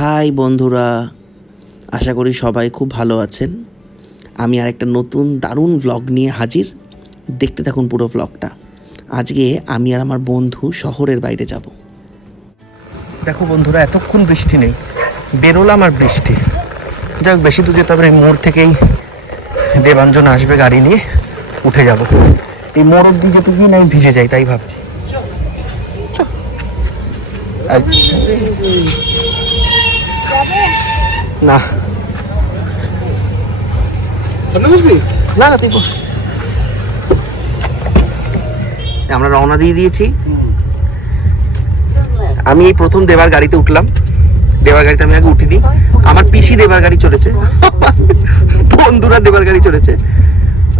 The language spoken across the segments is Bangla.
হাই বন্ধুরা, আশা করি সবাই খুব ভালো আছেন। আমি আর একটা নতুন দারুণ ভ্লগ নিয়ে হাজির। দেখতে থাকুন পুরো ভ্লগটা। আজকে আমি আর আমার বন্ধু শহরের বাইরে যাব। দেখো বন্ধুরা, এতক্ষণ বৃষ্টি নেই, বেরোলাম আর বৃষ্টি। যাই হোক, বেশি দূর যেতে হবে। এই মোড় থেকেই দেবাঞ্জন আসবে গাড়ি নিয়ে, উঠে যাব। এই মোড় অব্দি যেতে গিয়ে আমি ভিজে যাই, তাই ভাবছি। না না না, তুই বস। আমরা রওনা দিয়ে দিয়েছি। আমি এই প্রথম দেবার গাড়িতে উঠলাম। দেবার গাড়িতে আমি আগে উঠিনি। আমার পিসি দেবার গাড়ি চলেছে, বন্ধুরা দেবার গাড়ি চলেছে,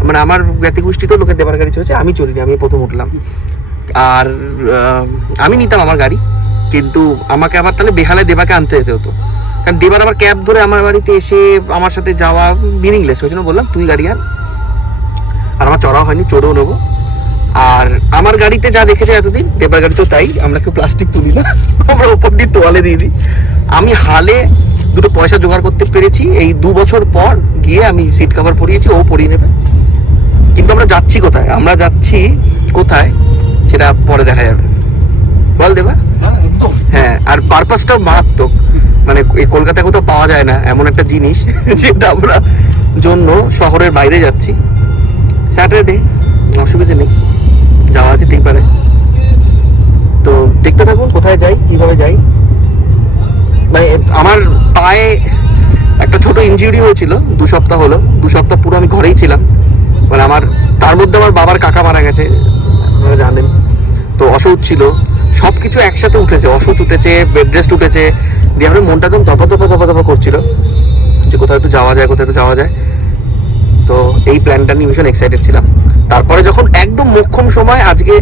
মানে আমার জ্ঞাতিগোষ্ঠীতেও লোকের দেবার গাড়ি চলেছে। আমি চলিনি, আমি প্রথম উঠলাম। আর আমি নিতাম আমার গাড়ি, কিন্তু আমাকে আবার তাহলে বেহালে দেবাকে আনতে যেতে হতো, কারণ দেবার আবার ক্যাব ধরে আমার বাড়িতে এসে আমার সাথে যাওয়া মিনিংলেস। ওই জন্য বললাম তুই গাড়ি আন। আর আমার চড়াও হয়নি, চড়েও নেবো। আর আমার গাড়িতে যা দেখেছে এতদিন, দেবার গাড়িতেও তাই, আমরা কেউ প্লাস্টিক তুলি না, আমরা ওপর দিয়ে তোয়ালে দিয়ে দিই। আমি হালে দুটো পয়সা জোগাড় করতে পেরেছি। এই 2 বছর পর গিয়ে আমি সিট কভার পরিয়েছি, ও পরিয়ে নেবে। কিন্তু আমরা যাচ্ছি কোথায়, আমরা যাচ্ছি কোথায় সেটা পরে দেখা যাবে। বল দেবা? হ্যাঁ, আর পারপাসটাও মারাত্মক। মানে এই কলকাতায় কোথাও পাওয়া যায় না এমন একটা জিনিস, যেটা আমরা জন্য শহরের বাইরে যাচ্ছি। স্যাটারডে, অসুবিধা নেই, যাওয়া যেতেই পারে। তো দেখতে থাকুন কোথায় যাই, কিভাবে যাই। মানে আমার পায়ে একটা ছোট ইনজুরি হয়েছিল 2 সপ্তাহ হলো। 2 সপ্তাহ পুরো আমি ঘরেই ছিলাম। মানে আমার তার মধ্যে আমার বাবার কাকা মারা গেছে, আপনারা জানেন তো। অসুখ ছিল, সবকিছু একসাথে উঠেছে। অসুখ উঠেছে, বেড রেস্ট উঠেছে, দিয়ে আমার মনটা একদম ধপা করছিল যে কোথাও একটু যাওয়া যায়, কোথাও একটু যাওয়া যায়। তো এই প্ল্যানটা নিয়ে ভীষণ এক্সাইটেড ছিলাম। তারপরে যখন একদম মোক্ষম সময়, আজকে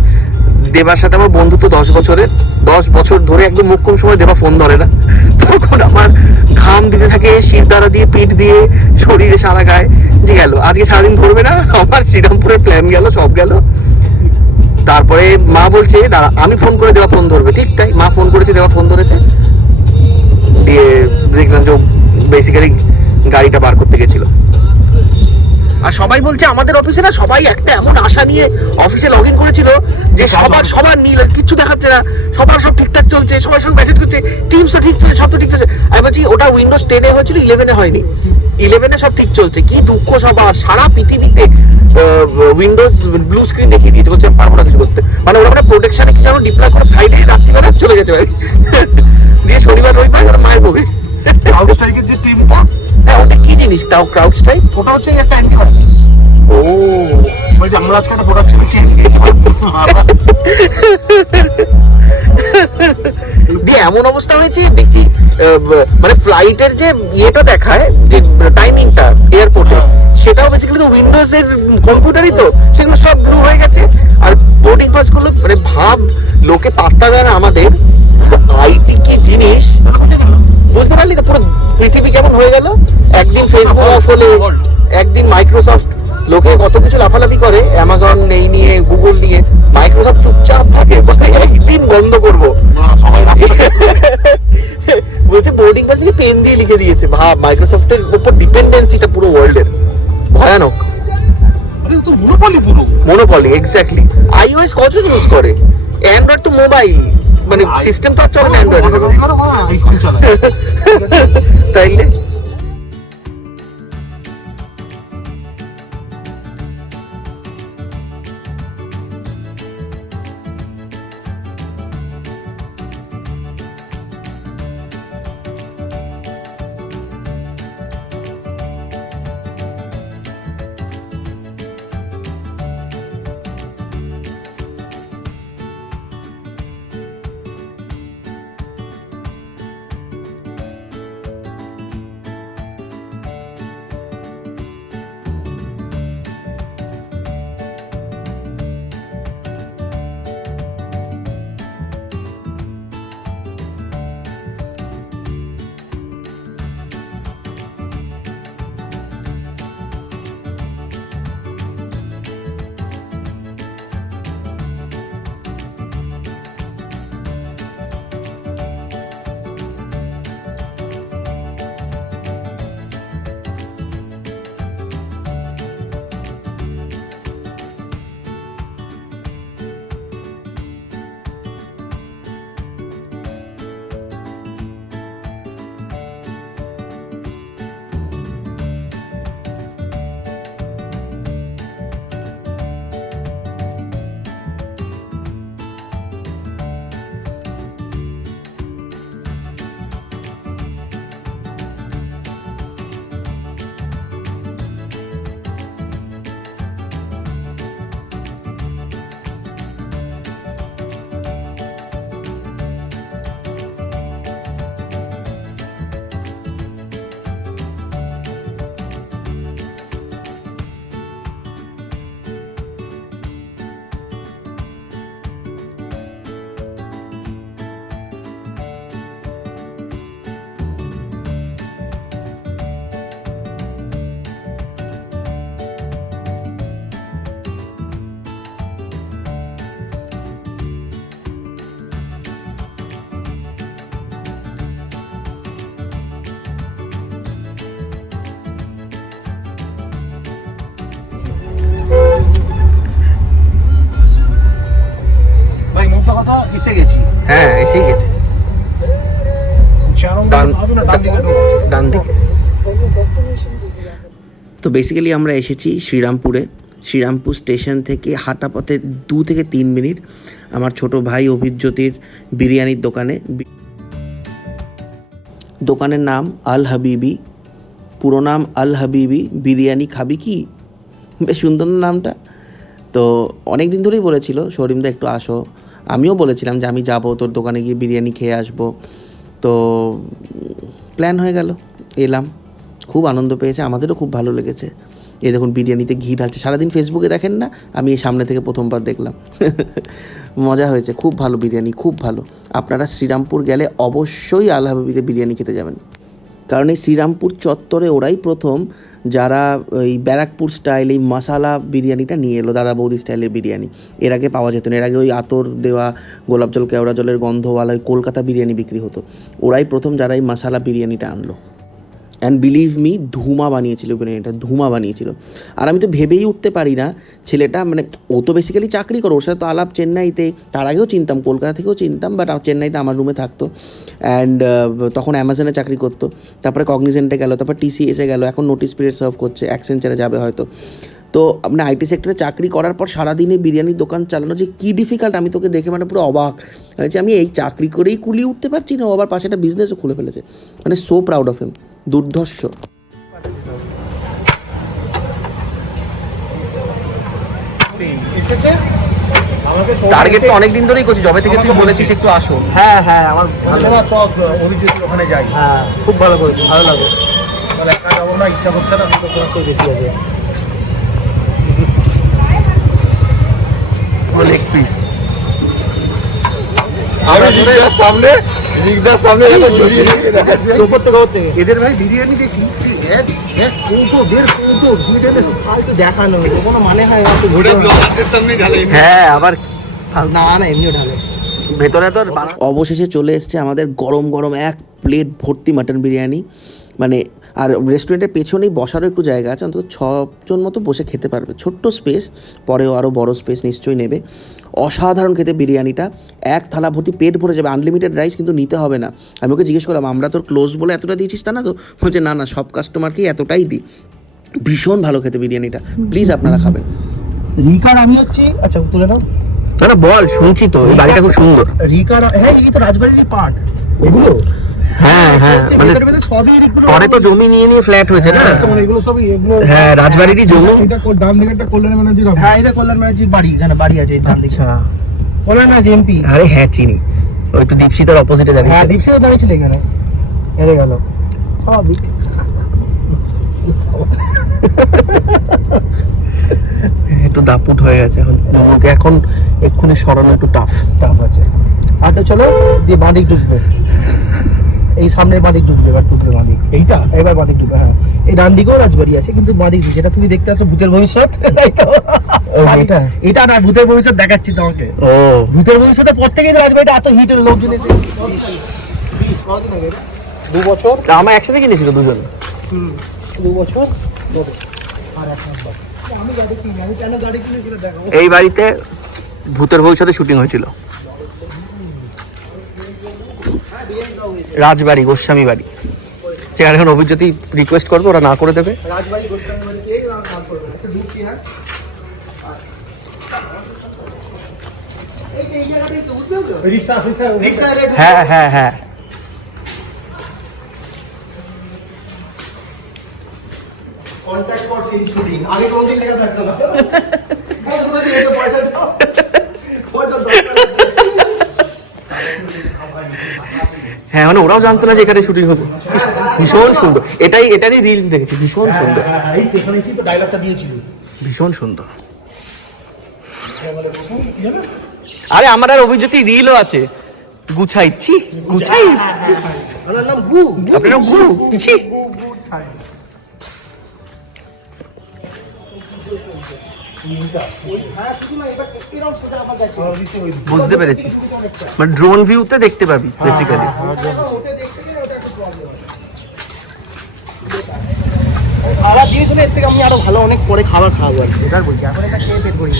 দেবার সাথে আমার বন্ধুত্ব 10 বছরের, 10 বছর ধরে একদম মোক্ষম সময় দেবা ফোন ধরে না, তখন আমার ঘাম দিতে থাকে শির দ্বারা দিয়ে, পিঠ দিয়ে, শরীরে সারা গায়ে, যে গেল আজকে সারাদিন ধরবে না। আমার শ্রীরামপুরের প্ল্যান গেল, সব গেল। তারপরে মা বলছে দাঁড়া, আমি ফোন করে দেওয়া ফোন ধরবে। ঠিক তাই, মা ফোন করেছে, দেওয়া ফোন ধরেছে। দিয়ে দেখলাম যে বেসিক্যালি গাড়িটা বার করতে গেছিল। আর সবাই বলছে আমাদের অফিসে না, সবাই একটা এমন আশা নিয়ে অফিসে লগ ইন করেছিল যে সবার নীল, কিচ্ছু দেখাচ্ছে না, সবার সব ঠিকঠাক চলছে, সবাই সঙ্গে মেসেজ করছে, টিমস তো ঠিক চলছে, সব তো ঠিক চলছে। আমি বলছি ওটা উইন্ডোজ 10-এ হয়েছিল, 11-এ হয়নি। 11-এ সব ঠিক চলছে। কি দুঃখ সবার, সারা পৃথিবীতে উইন্ডোজ ব্লু স্ক্রিন দেখিয়ে দিয়েছে, বলছে পারবো না কিছু করতে। মানে ওরা মানে প্রোটেকশনে কি যেন ডিপ্লয় করে ফ্রাইডে রাত্রিবেলা চলে গেছে বাড়ি, দিয়ে শনিবার রবিবার ওরা মায়ের ববে। ক্রাউড স্ট্রাইকের যে টিমটা, হ্যাঁ, ওটা কি জিনিস তাও? ক্রাউড স্ট্রাইক ওটা হচ্ছে একটা অ্যান্টিভাইরাস। ও, বলছে আমরা আজকে একটা প্রোডাকশন চেঞ্জ দিয়েছি। দিয়ে এমন অবস্থা হয়েছে দেখছি, মানে ফ্লাইটের যে ইয়েটা দেখায়, যে টাইমিংটা এয়ারপোর্টে, সেটাও বেসিক্যালি তো উইন্ডোজ এর কম্পিউটারই তো, সেগুলো সব ব্লু হয়ে গেছে। আর বোর্ডিং পাস গুলো, মানে ভাব, লোকে পাত্তা দেয় না আমাদের। আইটি কি জিনিস বুঝতে পারলি তো? পুরো পৃথিবী কেমন হয়ে গেল। একদিন ফেসবুক অফ হলে, একদিন মাইক্রোসফট, লোকে কত কিছু লাফালাফি করে অ্যামাজন এই নিয়ে, গুগল নিয়ে, মাইক্রোসফট চুপচাপ থাকে, একদিন বন্ধ করবো। বলছে বোর্ডিং পাস নিয়ে পেন দিয়ে লিখে দিয়েছে। ভাব, মাইক্রোসফটের উপর ডিপেন্ডেন্সিটা পুরো ওয়ার্ল্ডের, ভয়ানক। Monopoly, exactly. আইওএস কজন ইউজ করে? অ্যান্ড্রয়েড তো মোবাইল, মানে সিস্টেম তো আর চলে না অ্যান্ড্রয়েড, তাইলে। এসে গেছি। হ্যাঁ এসেই গেছে। ডান ডান দিকে। তো বেসিক্যালি আমরা এসেছি শ্রীরামপুরে। শ্রীরামপুর স্টেশন থেকে হাঁটা পথে 2 থেকে 3 মিনিট আমার ছোট ভাই অভিজ্যোতির বিরিয়ানির দোকানে। দোকানের নাম আল হাবিবি, পুরো নাম আল হাবিবি বিরিয়ানি খাবি কি, বেশ সুন্দর না নামটা। তো অনেক দিন ধরেই বলেছিল শরীমদা একটু আসো, আমিও বলেছিলাম যে আমি যাব তোর দোকানে গিয়ে বিরিয়ানি খেয়ে আসবো। তো প্ল্যান হয়ে গেল, এলাম, খুব আনন্দ পেয়েছে, আমাদেরও খুব ভালো লেগেছে। এই দেখুন বিরিয়ানিতে ঘি ঢালছে, সারাদিন ফেসবুকে দেখেন না, আমি এই সামনে থেকে প্রথমবার দেখলাম। মজা হয়েছে, খুব ভালো বিরিয়ানি, খুব ভালো। আপনারা শ্রীরামপুর গেলে অবশ্যই আল হাবিবিতে বিরিয়ানি খেতে যাবেন, কারণ এই শ্রীরামপুর চত্বরে ওরাই প্রথম যারা ওই ব্যারাকপুর স্টাইল এই মশালা বিরিয়ানিটা নিয়ে এলো, দাদা বৌদি স্টাইলের বিরিয়ানি। এর আগে পাওয়া যেত না, এর আগে ওই আতর দেওয়া গোলাপ জল কেওড়া জলের গন্ধওয়ালা ওই কলকাতা বিরিয়ানি বিক্রি হতো। ওরাই প্রথম যারা এই মশালা বিরিয়ানিটা আনলো। অ্যান্ড বিলিভ মি, ধুমা বানিয়েছিল বিরিয়ানিটা, ধুমা বানিয়েছিল। আর আমি তো ভেবেই উঠতে পারি না ছেলেটা, মানে ও তো বেসিক্যালি চাকরি করে, ওর সাথে তো আলাপ চেন্নাইতে, তার আগেও চিনতাম, কলকাতা থেকেও চিনতাম, বাট চেন্নাইতে আমার রুমে থাকতো। অ্যান্ড তখন অ্যামাজনে চাকরি করতো, তারপরে কগনিজেন্টে গেল, তারপর টিসিএসে গেল, এখন নোটিস পিরিয়ড সার্ভ করছে, অ্যাক্সেঞ্চারে যাবে হয়তো। তো আপনি আইটি সেক্টরে চাকরি করার পর সারাদিনে বিরিয়ানির দোকান চালানো যে কী ডিফিকাল্ট, আমি তোকে দেখে মানে পুরো অবাক যে আমি এই চাকরি করেই কুলিয়ে উঠতে পারছি না, ও আবার পাশে একটা বিজনেসও খুলে ফেলেছে। মানে সো প্রাউড অফ হিম, দুর্ধর্ষ। এসেছে আমাকে টার্গেট তো অনেক দিন ধরেই করছি, যবে থেকে তুই বলেছিস একটু আসো। হ্যাঁ হ্যাঁ, আমার ভালো চক অভিজ্ঞতা ওখানে যাই। হ্যাঁ খুব ভালো করেছি, ভালো লাগে। মানে একা যাবো না, ইচ্ছা করছে না, কিন্তু তোমার তো বেশি আছে। লেগ পিস এদের ভাই বিরিয়ানি দেখি দেখানো কোনো মানে হয় হ্যাঁ, আবার না না এমনিও ঢালে ভেতরে তোর অবশেষে চলে এসছে আমাদের গরম গরম 1 প্লেট ভর্তি মাটন বিরিয়ানি। মানে আর রেস্টুরেন্টের পেছনেই বসারও একটু জায়গা আছে, অন্তত 6 জন মতো বসে খেতে পারবে, ছোট্ট স্পেস, পরেও আরও বড় স্পেস নিশ্চয়ই নেবে। অসাধারণ খেতে বিরিয়ানিটা, 1 থালা ভর্তি পেট ভরে যাবে, আনলিমিটেড রাইস কিন্তু নিতে হবে না। আমি ওকে জিজ্ঞেস করলাম আমরা তোর ক্লোজ বলে এতটা দিয়েছিস তা না তো? বলছে না না, সব কাস্টমারকেই এতটাই দিই। ভীষণ ভালো খেতে বিরিয়ানিটা, প্লিজ আপনারা খাবেন। রিকার আমি হচ্ছি, আচ্ছা তুলে নাও। না বল, শুনছি তো, এই বাড়িটা খুব সুন্দর। রিকার, হ্যাঁ এই তো রাজবাড়ির পার্ট এগুলো। হ্যাঁ হ্যাঁ, মানে সবই এগুলো পরে তো জমি নিয়ে নিয়ে ফ্ল্যাট হয়েছে না? মানে এগুলো সবই এগুলো। হ্যাঁ, রাজবাড়িরই জমি। এটা ডান দিকে একটা কল্যাণ ব্যানার্জির, হ্যাঁ এটা কল্যাণ ব্যানার্জির বাড়ি, এখানে বাড়ি আছে এই ডান দিকে। আচ্ছা, কল্যাণ ব্যানার্জি এমপি। আরে হ্যাঁ চিনি, ওই তো দীপশিতার অপোজিটে দাঁড়িয়ে। হ্যাঁ দীপশিতা দাঁড়িয়েছিল এখানে, এলে গেল স্বাভাবিক। একটু দাপুট হয়ে গেছে এখন, ওকে এখন এক্ষুনি সরানো একটু টাফ আছে। আচ্ছা চলো দিয়ে বাঁদিক ঢুকবে, এই সামনে বাঁদিক ঢুকবে, এবার ঢুকবে বাঁদিক, এইটা এবার বাঁদিক ঢুকবে। হ্যাঁ এই ডান দিকেও রাজবাড়ি আছে, কিন্তু বাঁদিক দিকে যেটা তুমি দেখতে আসো ভূতের ভবিষ্যৎ, তাই তো? এটা না, ভূতের ভবিষ্যৎ দেখাচ্ছি তোমাকে। ও, ভূতের ভবিষ্যতের পর থেকেই তো রাজবাড়িটা এত হিটের, লোকজন এসে 2 বছর আমার একসাথে কিনেছিল দুজন। 2 বছর আর 1 নম্বর। আমি গাড়ি কিনি, আমি কেন গাড়ি কিনেছিল দেখো। এই বাড়িতে ভূতের ভবিষ্যতে শুটিং হয়েছিল, রাজবাড়ি গোস্বামী বাড়ি, সেখানে এখন অভিজ্যোতি রিকোয়েস্ট করবে, ওরা না করে দেবে। রাজবাড়ি গোস্বামী বাড়িতে নাম করবে, একটা ঢুকছি। হ্যাঁ এই জায়গাটাই তো, বুঝতে পারছো? রিক্সা হ্যাঁ হ্যাঁ হ্যাঁ, কন্ট্যাক্ট ফর ফিল্ম শুটিং, আগে কোনদিন লেখা থাকতো না। বন্ধুরা দিয়ে তো পয়সা দাও, পয়সা দাও। হ্যাঁ মানে ওরাও জানতো না যে এখানে শুটিং হবে। ভীষণ সুন্দর, এটারই রিলস দেখেছি, ভীষণ সুন্দর, এই এখানে এসেই তো ডায়লগটা দিয়েছিল, ভীষণ সুন্দর। আরে আমার আর অভিজ্যোতি রিলও আছে, গুছাইছি গুছাই, ওনার নাম গু, আপনার নাম গু, ছি। বুঝতে পেরেছি, মানে ড্রোন ভিউতে দেখতে পাবি বেসিক্যালি। খাবার জিনিস হলে এর থেকে আমি আরো ভালো অনেক পরে খাবার খাওয়াবো আর কি, এটার বলছি। এখন এটা খেয়ে পেট ভরি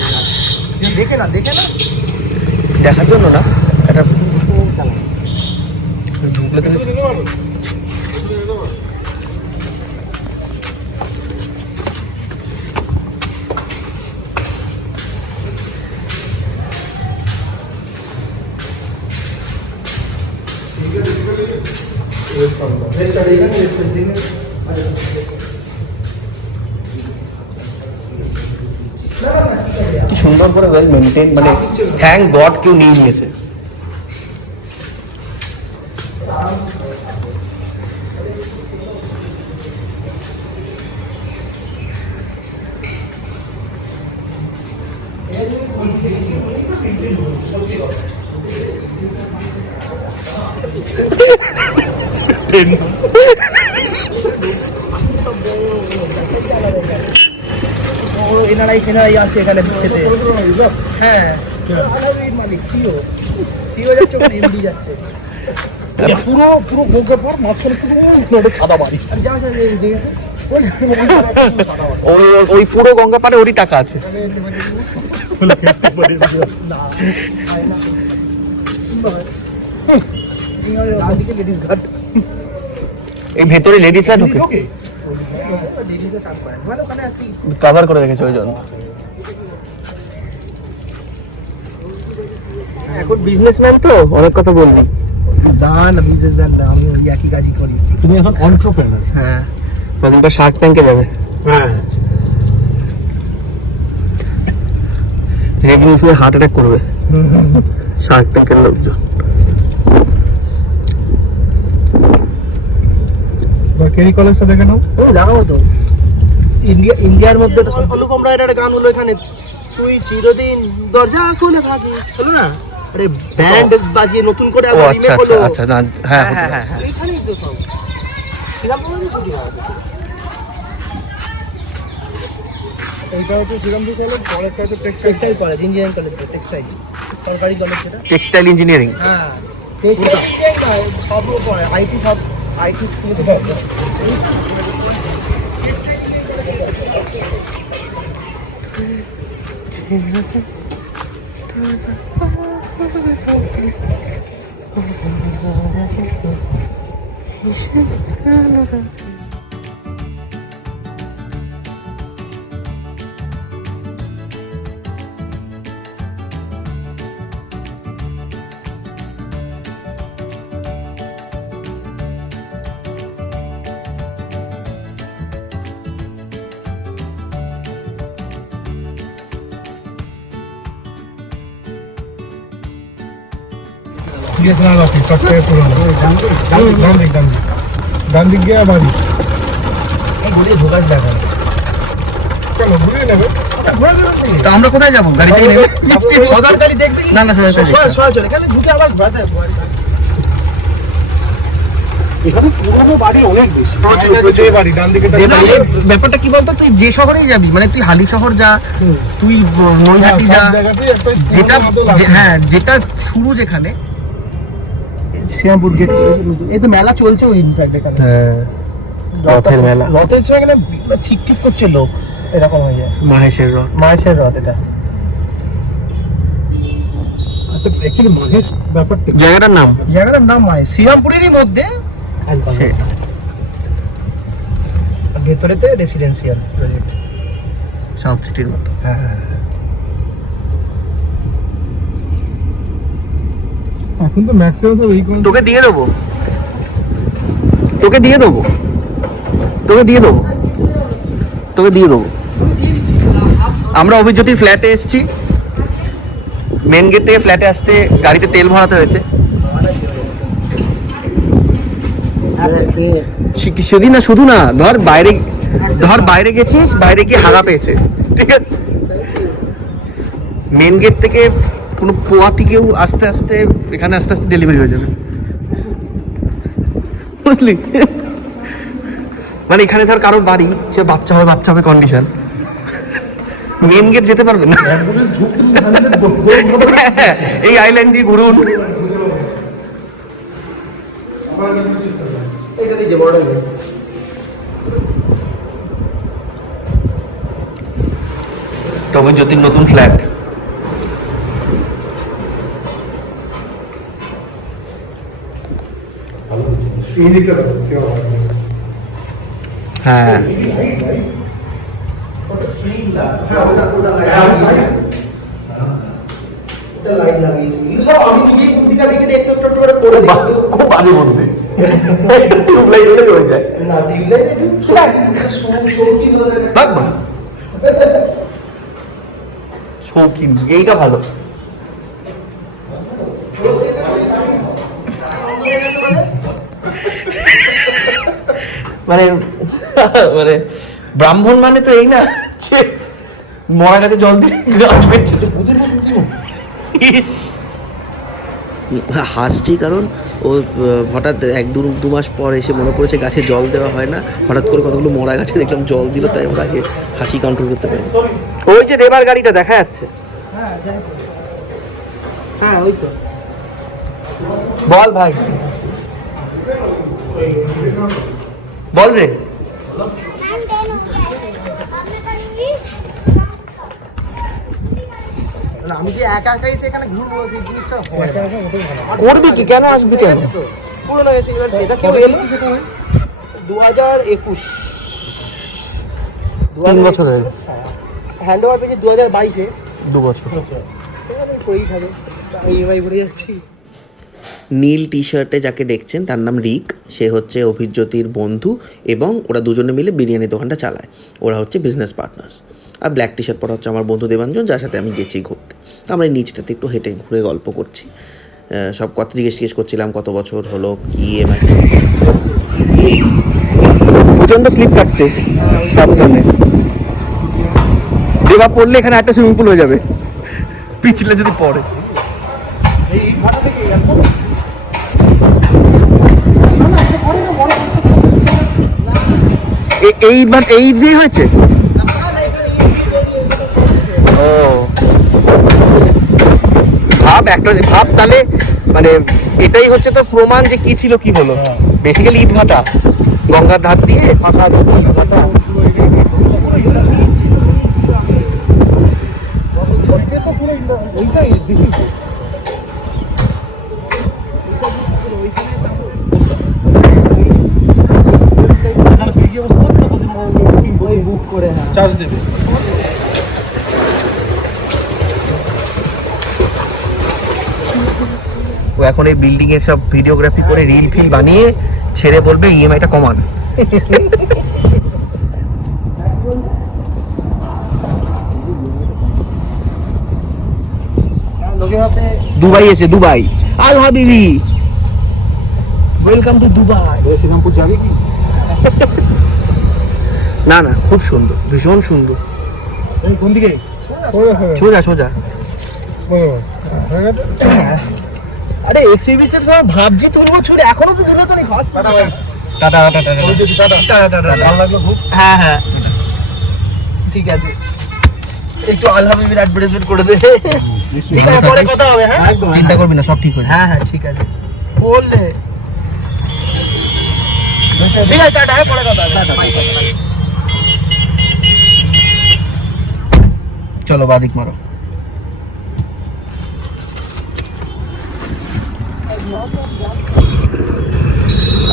দেখে না দেখার জন্য না, ঢুকলে তো কি সুন্দর করে ওয়েল মেনটেন, মানে থ্যাংক গড কেউ নিয়ে নিয়েছে। এনারাই আসে এখানে খেতে। হ্যাঁ মালিক সিও যাচ্ছে, ওখানে এমডি যাচ্ছে। পুরো ভোগের পর মাঝখানে পুরো সাদা বাড়ি। ওই পুরো গঙ্গা পাড়ে ওরই টাকা আছে। এই ভেতরে লেডিসরা ঢোকে, কভার করে রেখেছে ওই জন্য। এখন বিজনেসম্যান তো অনেক কথা বলবো। না বিজনেসম্যান না, আমি ওই একই কাজই করি। তুমি এখন এন্টারপ্রেনার। হ্যাঁ, প্রথমটা শার্ক ট্যাঙ্কে যাবে। হ্যাঁ, রেভিনিউ শুনে হার্ট অ্যাটাক করবে শার্ক ট্যাঙ্কের লোকজন। কেরি কলেজটা দেখে নাও। জানাবো তো, ইন্ডিয়ার মধ্যে অনুপম রায়ের একটা গান হলো এখানে, তুই চিরদিন দরজা খুলে থাকিস, হলো না? আরে ব্যান্ড বাজিয়ে নতুন করে ও আবার আচ্ছা রিমেক আচ্ছা হলো। আচ্ছা, হ্যাঁ হ্যাঁ হ্যাঁ। এখানেই তো সব শ্রীরামপুরে শুটিং হয়। এইটা হচ্ছে শ্রীরামপুর কলেজ, পরেরটা হচ্ছে textile college, engineering college, textile সরকারি কলেজ সেটা। Textile engineering. হ্যাঁ, টেক্সটাইল সব পড়ে, আইটি সব, আইটি শুনেছে সব। বিএসএনএল অফিস সবচেয়ে পুরনো। ডান দিক গিয়ে বাড়ি। ঘুরিয়ে ঢোকাস দেখা কেন ঘুরিয়ে নেবে? তো আমরা কোথায় যাবো? গাড়ি থেকে নেবে? সদর গাড়ি দেখবি? না না, সোজা চলে কেন ঢুকে আবার বাধা। এখানে পুরনো বাড়ি অনেক বেশি। প্রচুর বাড়ি ডান দিকে। ব্যাপারটা কি বলতো, তুই যে শহরেই যাবি, মানে তুই হালি শহর যা, তুই নৈহাটি যা, যেটা হ্যাঁ যেটা শুরু যেখানে শ্রীরামপুর গেট। এই তো মেলা চলছে ওই ইনফ্যাক্ট এখানে। হ্যাঁ, রথের মেলা। রথের সময় গেলে ঠিক ঠিক করছে লোক, এরকম হয়ে যায়। মাহেশের রথ। মাহেশের রথ এটা। আচ্ছা অ্যাকচুয়ালি মাহেশ ব্যাপারটা জায়গাটার নাম জায়গাটার নাম মাহেশ, শ্রীরামপুরেরই মধ্যে। সে- আর ভেতরেতে রেসিডেন্সিয়াল প্রজেক্ট। সাউথ সিটির মতো। হ্যাঁ হ্যাঁ। এখন তো ম্যাক্সিমাম সব এই কোন তোকে দিয়ে দেবো, তোকে দিয়ে দেবো, তোকে দিয়ে দেবো, তোকে দিয়ে দেবো। আমরা অভিজ্যোতির ফ্ল্যাটে এসেছি, মেন গেট থেকে ফ্ল্যাটে আসতে গাড়িতে তেল ভরাতে হয়েছে। সেদিন না, শুধু না, ধর বাইরে গেছিস, বাইরে গিয়ে হাগা পেয়েছে, ঠিক আছে? মেন গেট থেকে কোনো পোয়া থেকেও আস্তে আস্তে এখানে আস্তে আস্তে ডেলিভারি হয়ে যাবে, বুঝলি? মানে এখানে ধর কারোর বাড়ি, সে বাচ্চা হবে কন্ডিশন, মেন গেট যেতে পারবে না। এই আইল্যান্ড দিয়ে ঘুরুন। তবে জ্যোতির নতুন ফ্ল্যাট। এই দিকটা দেখো, কেউ হয় না। হ্যাঁ আমি নিজেই বুদ্ধিটা দেখে একটু একটু করে করে দিই। খুব বাজে মধ্যে টিউবলাইট হলে হয়ে যায় না টিউবলাইট ভাগ ভাগ। শৌখিন এইটা ভালো। মানে মানে ব্রাহ্মণ মানে তো এই না যে মরা গাছে জল দিয়ে গাছ বেঁচে হাসছি কারণ ও হঠাৎ এক দু মাস পর এসে মনে পড়েছে গাছে জল দেওয়া হয় না, হঠাৎ করে কতগুলো মরা গাছে দেখলাম জল দিল, তাই আমরা আগে হাসি কন্ট্রোল করতে পারি। ওই যে দেবার গাড়িটা দেখা যাচ্ছে। হ্যাঁ ওই তো বল ভাই বল রে। আমি যে একা একাই সেখানে ঘুরবো সেই জিনিসটা হয় না। করবি কি, কেন আসবি কেন? ঠিক আছে তো, পুরোনো গেছে এবার সেটা কি হলো 2021 3 বছর হয়ে গেছে। হ্যান্ড ওভার পেয়েছে 2022-এ। 2 বছর। করেই থাকে ইএমআই ভরে যাচ্ছি। নীল টি শার্টে যাকে দেখছেন তার নাম রিক, সে হচ্ছে অভিজ্যোতির বন্ধু এবং ওরা দুজনে মিলে বিরিয়ানি দোকানটা চালায়। ওরা হচ্ছে বিজনেস পার্টনার্স। আর ব্ল্যাক টি শার্ট পরা হচ্ছে আমার বন্ধু দেবাঞ্জন, যার সাথে আমি গেছি ঘুরতে। তো আমরা এই নিচটাতে একটু হেঁটে ঘুরে গল্প করছি, সব কথা জিজ্ঞেস করছিলাম কত বছর হলো, কি এমআই। প্রচন্ড স্লিপ কাটছে, সাবধানে। দেবা পড়লে এখানে একটা সুইমিং পুল হয়ে যাবে, পিছলে যদি পড়ে। এইবার এই দিয়ে হয়েছে। ও ভাব একটা ভাব, তাহলে মানে এটাই হচ্ছে তো প্রমাণ যে কি ছিল কি হলো। বেসিক্যালি ইট ভাটা গঙ্গার ধার দিয়ে ফাঁকা ভাটা। ওইটাই বেশি বুক করে চার্জ দেবে। ও এখন এই বিল্ডিং এর সব ভিডিওগ্রাফি করে রিল ফিল বানিয়ে ছেড়ে বলবে ইএমআইটা কমান। দুবাই এসে, দুবাই আল হাবিবি, ওয়েলকাম টু দুবাই। শ্রীরামপুর যাবে কি? না না, খুব সুন্দর, ভীষণ সুন্দর। এই কোন দিকে? সোজা সোজা। আরে এক্সিবিশন সময় ভাবছি তুলবো ছুড়ে, এখনো তো তুলে তো নি first. Tata tata tata tata tata. ভালো লাগলো খুব। হ্যাঁ হ্যাঁ ঠিক আছে, একটু আলহামদুলিল্লাহ অ্যাডভার্টাইজমেন্ট করে দে। ঠিক আছে পরে কথা হবে। হ্যাঁ একদম চিন্তা করবি না, সব ঠিক হয়ে যাবে। হ্যাঁ হ্যাঁ ঠিক আছে বললে ঠিক আছে, টাটা, পরে কথা হবে। চলো বাদিক মারো।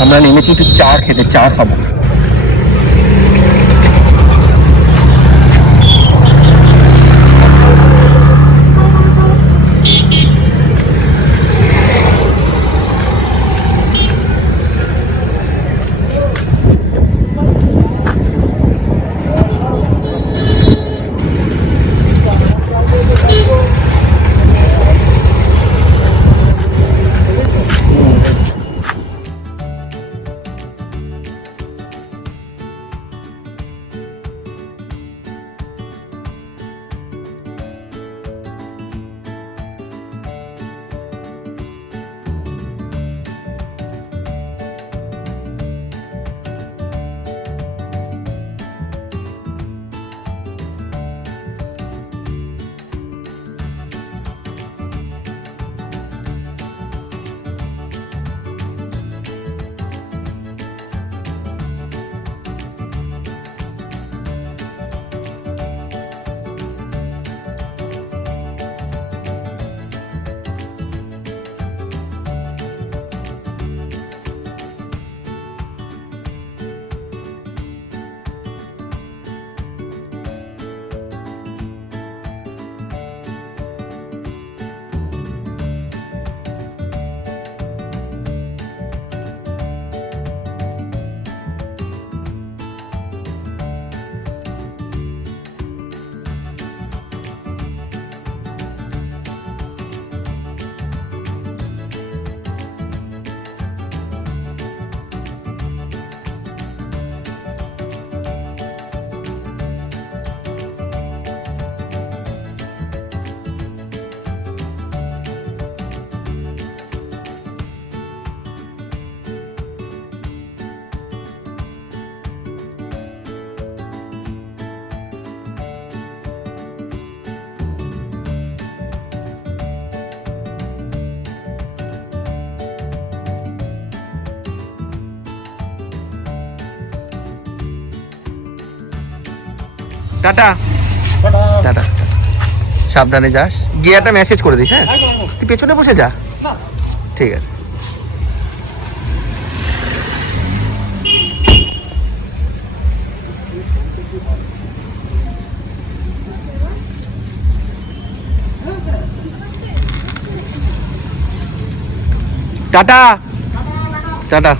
আমরা নেমেছি একটু চা খেতে, চা খাবো। টাটা টাটা, সাবধানে যাস, গিয়ে একটা মেসেজ করে দিস। হ্যাঁ, তুই পেছনে বসে যা, ঠিক আছে। Tata tata.